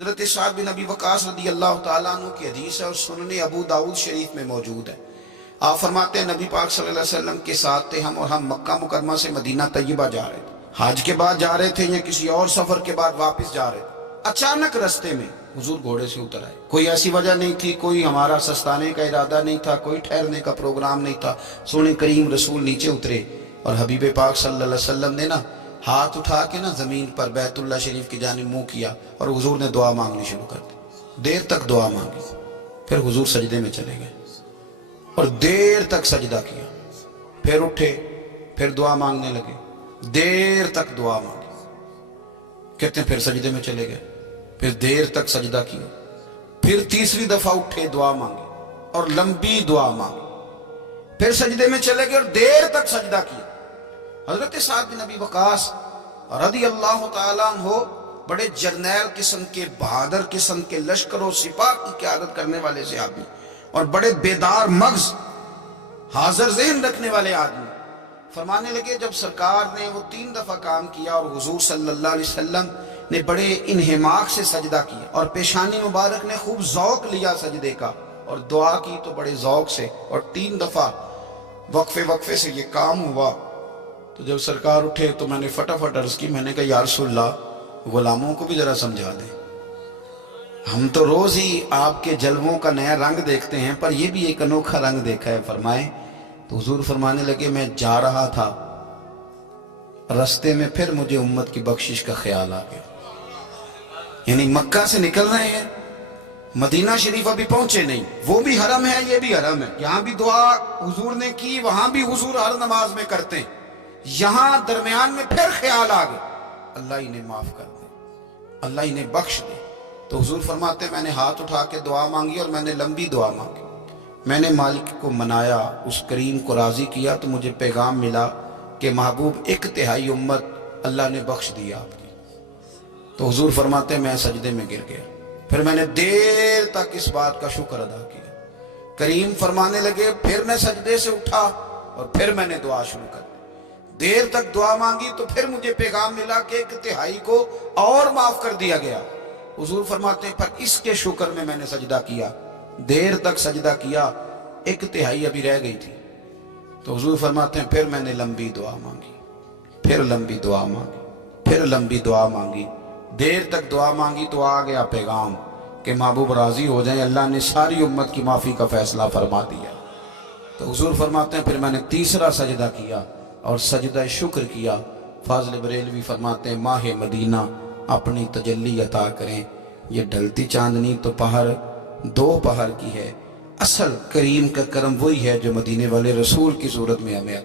حضرت سعد بن ابی وقاص رضی اللہ تعالیٰ عنہ کی حدیث ہے اور سنن ابو داؤد شریف میں موجود ہے۔ آپ فرماتے ہیں نبی پاک صلی اللہ علیہ وسلم کے ساتھ تھے ہم، اور ہم مکہ مکرمہ سے مدینہ طیبہ جا رہے تھے، حج کے بعد جا رہے تھے یا کسی اور سفر کے بعد واپس جا رہے تھے۔ اچانک رستے میں حضور گھوڑے سے اتر آئے، کوئی ایسی وجہ نہیں تھی، کوئی ہمارا سستانے کا ارادہ نہیں تھا، کوئی ٹھہرنے کا پروگرام نہیں تھا۔ سونے کریم رسول نیچے اترے اور حبیب پاک صلی اللہ علیہ وسلم نے ہاتھ اٹھا کے زمین پر بیت اللہ شریف کی جانب منہ کیا اور حضور نے دعا مانگنی شروع کر دی۔ دیر تک دعا مانگی، پھر حضور سجدے میں چلے گئے اور دیر تک سجدہ کیا، پھر اٹھے، پھر دعا مانگنے لگے، دیر تک دعا مانگی، کہتے ہیں پھر سجدے میں چلے گئے، پھر دیر تک سجدہ کیا، پھر تیسری دفعہ اٹھے دعا مانگی اور لمبی دعا مانگی، پھر سجدے میں چلے گئے اور دیر تک سجدہ کیا۔ حضرت سعد بن ابی وقاص رضی اللہ تعالیٰ عنہ بڑے جرنیل قسم کے، بہادر قسم کے، لشکر و سپاہ کی قیادت کرنے والے سے آدمی اور بڑے بیدار مغز، حاضر ذہن رکھنے والے آدمی، فرمانے لگے جب سرکار نے وہ 3 دفعہ کام کیا اور حضور صلی اللہ علیہ وسلم نے بڑے انہماک سے سجدہ کیا اور پیشانی مبارک نے خوب ذوق لیا سجدے کا اور دعا کی تو بڑے ذوق سے، اور 3 دفعہ وقفے سے یہ کام ہوا، تو جب سرکار اٹھے تو میں نے فٹافٹ عرض کی، میں نے کہا یا رسول اللہ غلاموں کو بھی ذرا سمجھا دیں، ہم تو روز ہی آپ کے جلووں کا نیا رنگ دیکھتے ہیں پر یہ بھی ایک انوکھا رنگ دیکھا ہے۔ فرمائے تو حضور فرمانے لگے میں جا رہا تھا، رستے میں پھر مجھے امت کی بخشش کا خیال آ گیا، یعنی مکہ سے نکل رہے ہیں، مدینہ شریف ابھی پہنچے نہیں، وہ بھی حرم ہے یہ بھی حرم ہے، یہاں بھی دعا حضور نے کی، وہاں بھی حضور ہر نماز میں کرتے ہیں، یہاں درمیان میں پھر خیال آ گیا اللہ انہیں معاف کر دے، اللہ انہیں بخش دے۔ تو حضور فرماتے میں نے ہاتھ اٹھا کے دعا مانگی اور میں نے لمبی دعا مانگی، میں نے مالک کو منایا، اس کریم کو راضی کیا، تو مجھے پیغام ملا کہ محبوب 1/3 امت اللہ نے بخش دیا آپ کی۔ تو حضور فرماتے میں سجدے میں گر گیا، پھر میں نے دیر تک اس بات کا شکر ادا کیا۔ کریم فرمانے لگے پھر میں سجدے سے اٹھا اور پھر میں نے دعا شروع کر دی، دیر تک دعا مانگی تو پھر مجھے پیغام ملا کہ 1/3 کو اور معاف کر دیا گیا۔ حضور فرماتے ہیں پر اس کے شکر میں نے سجدہ کیا، دیر تک سجدہ کیا، 1/3 ابھی رہ گئی تھی۔ تو حضور فرماتے ہیں پھر میں نے لمبی دعا مانگی، پھر لمبی دعا مانگی، پھر لمبی دعا مانگی، دیر تک دعا مانگی تو آ گیا پیغام کہ محبوب راضی ہو جائیں، اللہ نے ساری امت کی معافی کا فیصلہ فرما دیا۔ تو حضور فرماتے ہیں پھر میں نے تیسرا سجدہ کیا اور سجدہ شکر کیا۔ فاضل بریلوی فرماتے ہیں ماہ مدینہ اپنی تجلی عطا کریں، یہ ڈھلتی چاندنی تو پہر 2 پہر کی ہے، اصل کریم کا کرم وہی ہے جو مدینے والے رسول کی صورت میں ہمیں